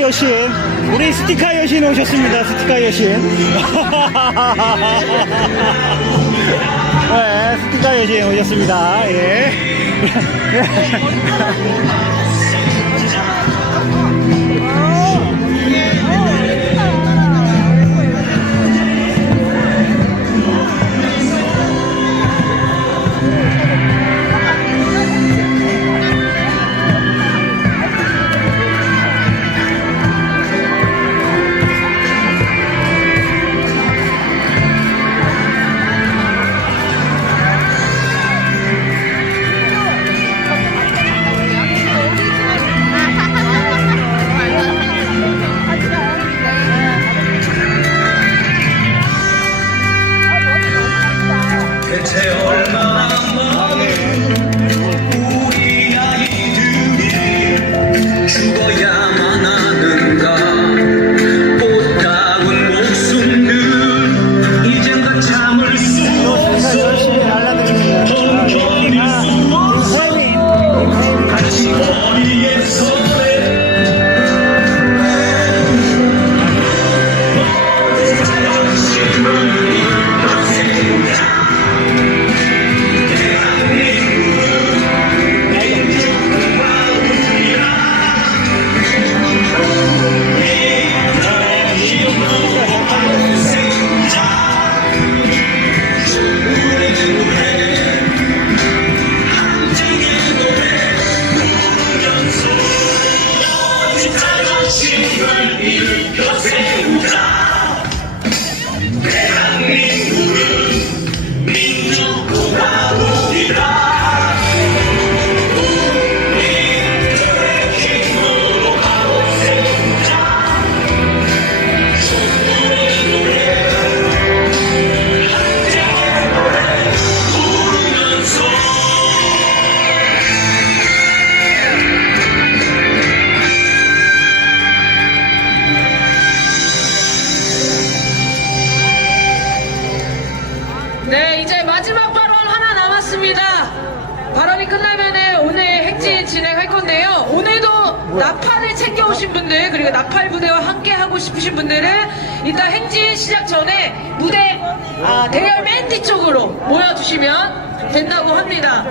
여신. 우리 스티커 여신 오셨습니다 스티커 여신. 네 스티커 여신 오셨습니다. 예 분들, 그리고 나팔 무대와 함께 하고 싶으신 분들은 이따 행진 시작 전에 무대 아, 대열 맨 뒤쪽으로 모여주시면 된다고 합니다.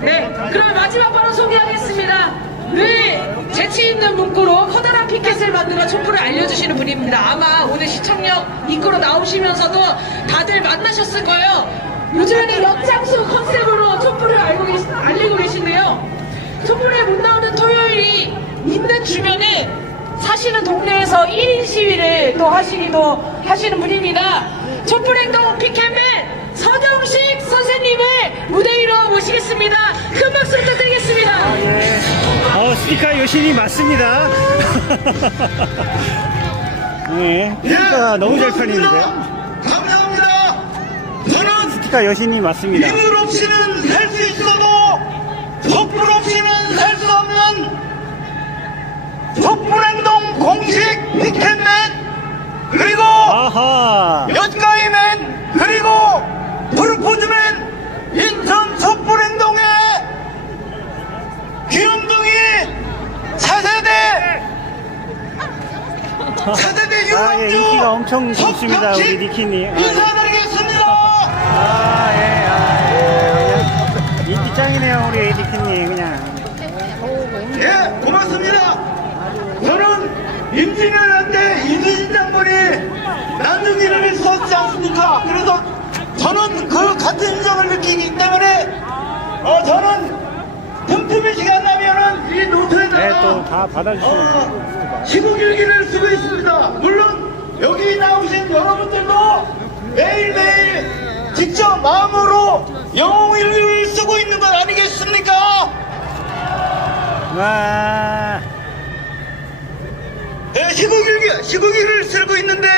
네, 그럼 마지막 발언 소개하겠습니다. 늘 재치 있는 문구로 커다란 피켓을 만들어 촛불을 알려주시는 분입니다. 아마 오늘 시청역 입구로 나오시면서도 다들 만나셨을 거예요. 요즘에는 역장수 컨셉으로 촛불을 알고 계시, 알리고 계신데요. 촛불에 못 나오는 토요일이 있는 주변에 사시는 동네에서 1인 시위를 또 하시기도 하시는 분입니다. 촛불행동 피켓맨 서정식 선생님을 무대 위로 모시겠습니다. 큰 박수 부탁드리겠습니다. 예. 어 스티커 여신이 맞습니다 네 스티커 너무 잘 팔리는데요 감사합니다. 저는 스티커 여신이 맞습니다 비밀 없이는 살수 있어도 촛불 없이는 살 수 없는 촛불 행동 공식 피켓맨 그리고 아하 여가이맨 그리고 프로포즈맨 인천 촛불행동의 귀염둥이 차세대 차세대 아, 예, 인기가 엄청 좋습니다, 우리 니키님. 아, 예. 인사드리겠습니다. 아, 예, 아, 예. 인기 짱이네요, 우리 니키님, 그냥. 예, 고맙습니다. 저는 임진왜란 때 이순신 장군이 난중이름을 썼지 않습니까? 그래서 저는 그 같은 인정을 느끼기 때문에 어, 저는 틈틈이 시간 나면은 이 노트에다가 네. 어, 시국일기를 쓰고 있습니다. 물론 여기 나오신 여러분들도 매일매일 직접 마음으로 영웅일기를 쓰고 있는 것 아니겠습니까? 와, 네, 시국일기, 시국일기를 쓰고 있는데,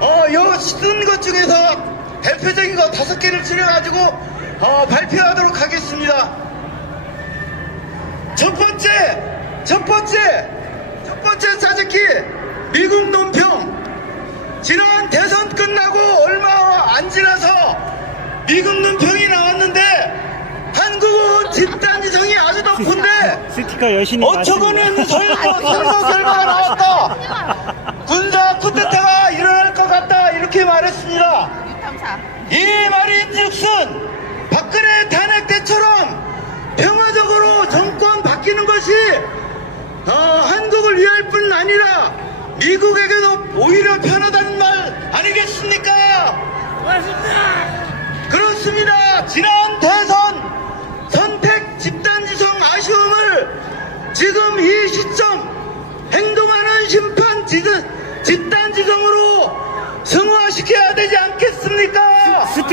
어, 요쓴것 중에서 대표적인 거 다섯 개를 추려가지고, 어, 발표하도록 하겠습니다. 첫 번째, 첫 번째, 첫 번째 사직기, 미국 논평. 지난 대선 끝나고 얼마 안 지나서 미국 논평이 나왔는데, 한국은 집단 이성이 아주 높은데, 스티커 여신이 어처구니는 맞습니다. 설거 선거 결과가 나왔다. 군사 쿠데타가 일어날 것 같다 이렇게 말했습니다. 이 말인즉슨 박근혜 탄핵 때처럼 평화적으로 정권 바뀌는 것이 어, 한국을 위할 뿐 아니라 미국에게도 오히려 편하다는 말 아니겠습니까? 그렇습니다. 지난 대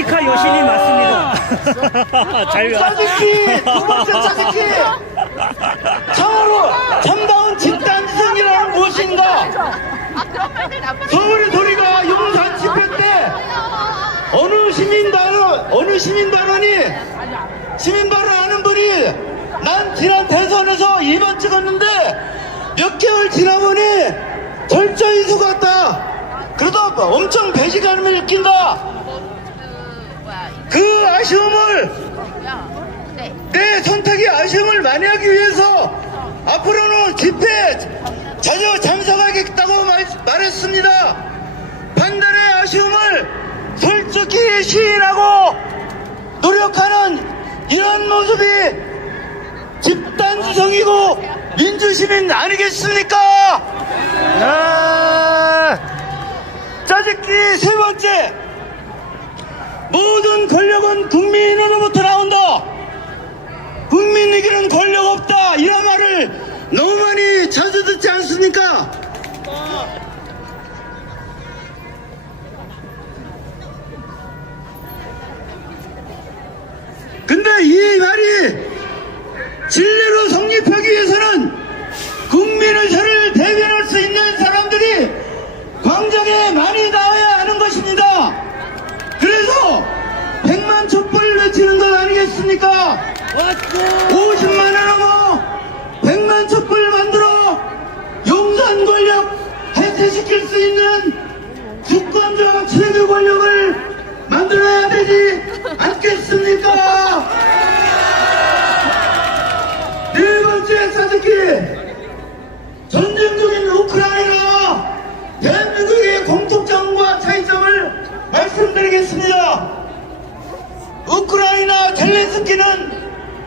스티커 여신이 맞습니다. 잘 짜증기 두 번째 짜증기 참으로 참다운 집단지성이란 무엇인가? 아 서울의 소리가 용산 집회 때 어느 시민 발언 어느 시민 발언이 시민 발언하는 분이 난 지난 대선에서 2번 찍었는데 몇 개월 지나보니 절저히 속았다. 그러다 엄청 배신감을 느낀다 그 아쉬움을 내 선택의 아쉬움을 만회하기 위해서 앞으로는 집회 자주 참석하겠다고 말, 말했습니다. 판단의 아쉬움을 솔직히 시인하고 노력하는 이런 모습이 집단 지성이고 민주시민 아니겠습니까? 야! 짜집기 세 번째 모든 권력은 국민으로부터 나온다 국민에게는 권력 없다 이런 말을 너무 많이 자주 듣지 않습니까? 근데 이 말이 진리로 성립하기 위해서는 국민의 저를 대변할 수 있는 사람들이 광장에 많이 나와야 하는 것입니다. 그래서 100만 촛불 외치는 것 아니겠습니까? 50만원 넘어 100만 촛불 만들어 용산 권력 해체시킬 수 있는 주권적 최대 권력을 만들어야 되지 않겠습니까? 네 번째 사직기 전쟁 중인 우크라이나 대한민국의 공통점과 차이점을 말씀드리겠습니다. 우크라이나 젤렌스키는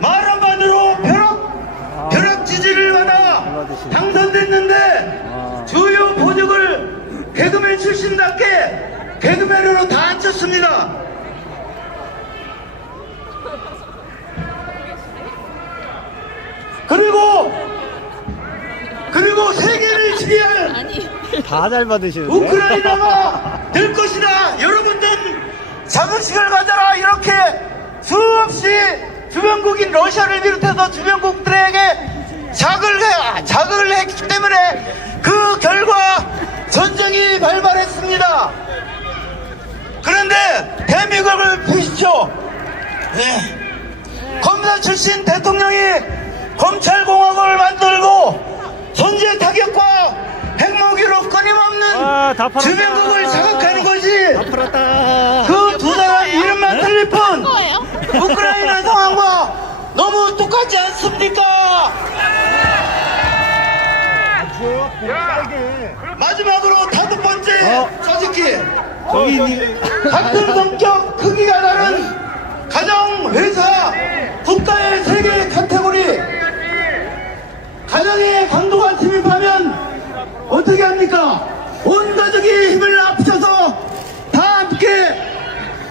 말 한마디로 벼락 벼락 지지를 받아 당선됐는데 주요 보직을 개그맨 출신답게 개그맨으로 다 앉혔습니다. 그리고 그리고 세계를 지배할 다잘 받으시는데. 우크라이나가 될 것이다. 여러분들 자긍식을 가져라. 이렇게 수없이 주변국인 러시아를 비롯해서 주변국들에게 자극을 해, 자극을 했기 때문에 그 결과 전쟁이 발발했습니다. 그런데 대미국을 보십시오. 예. 검사 출신 대통령이 검찰공화국을 만들고 선제 타격과 핵무기로 끊임없는 아. 주변국을 자극하는 거지. 다 팔았다. 그 두 사람 이름만 틀릴 뿐 거예요? 우크라이나 상황과 너무 똑같지 않습니까? 마지막으로 다섯 번째 어. 짜집기 니- 같은 성격 크기가 다른 가정, 회사, 국가의 세 개의 카테고리 가정의 강도가 침입하면 어떻게 합니까? 온 가족이 힘을 합쳐서 다 함께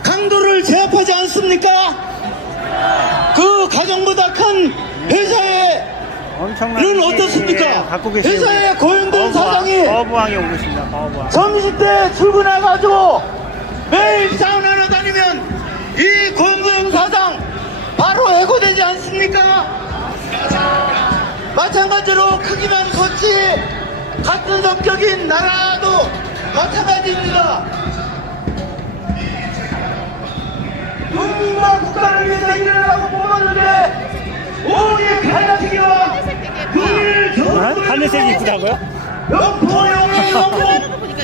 강도를 제압하지 않습니까? 그 가정보다 큰 회사의 엄청난 위기에 어떻습니까? 갖고 계신 회사에 우리 고용된 사장이 거부왕이 오고 있습니다. 거부왕. 점심때 출근해가지고 매일 사우나로 다니면 이 고용된 사장 바로 해고되지 않습니까? 마찬가지로 크기만 컸지 같은 성격인 나라도 마찬가지입니다. 국민과 국가를 하늘색이 이쁘다고요?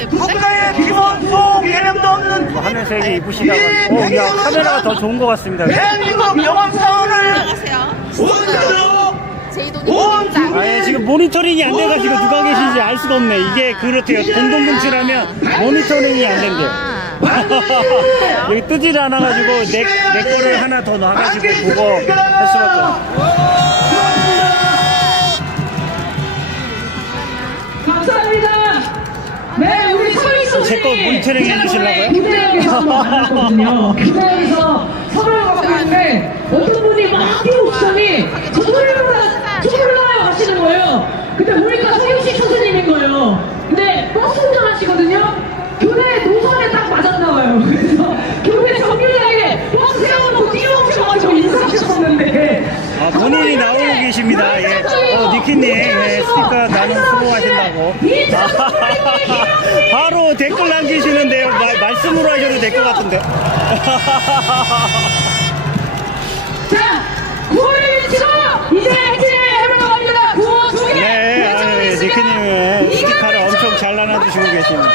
국가의 기본 소 개념도 없는 뭐 하늘색이 이쁘시다고. 어, 야, 카메라가 더 좋은 것 같습니다. 대한민국 영업사원을 제이도 온 아예 지금 모니터링이 안 돼가지고 누가 계신지 알 수가 없네. 이게 그렇대요. 공동분출하면 모니터링이 안 된대요. 여기 뜨질 않아가지고 내, 내 거를 하나 더 놔가지고 보고 할 수밖에 없어. 네, 우리 서희 선생님. 제거 모니터링? 부대역에서 만났거든요. 부대역에서 서로를 갖고 있는데 어떤 분이 막 뛰어오시더니 저물러라, 저물러라 하시는 거예요. 근데 보니까 서유식 선생님인 거예요. 근데 버스 운전하시거든요. 교내 노선에 딱 맞았나 봐요. 그래서 교내 정류장에 버스 세워놓고 뛰어오셔가지고 인사하셨었는데 아, 본인이 나오고 계십니다. 예. 어, 니키님, 예, 스티커. 아, 바로 댓글 남기시는데요. 말, 말씀으로 하셔도 될 것 같은데. 자, 9월을 미치고 이제 해보려고 합니다. 9월 소개. 네, 아, 니키님 스티커를 엄청 잘 나눠주시고 계십니다.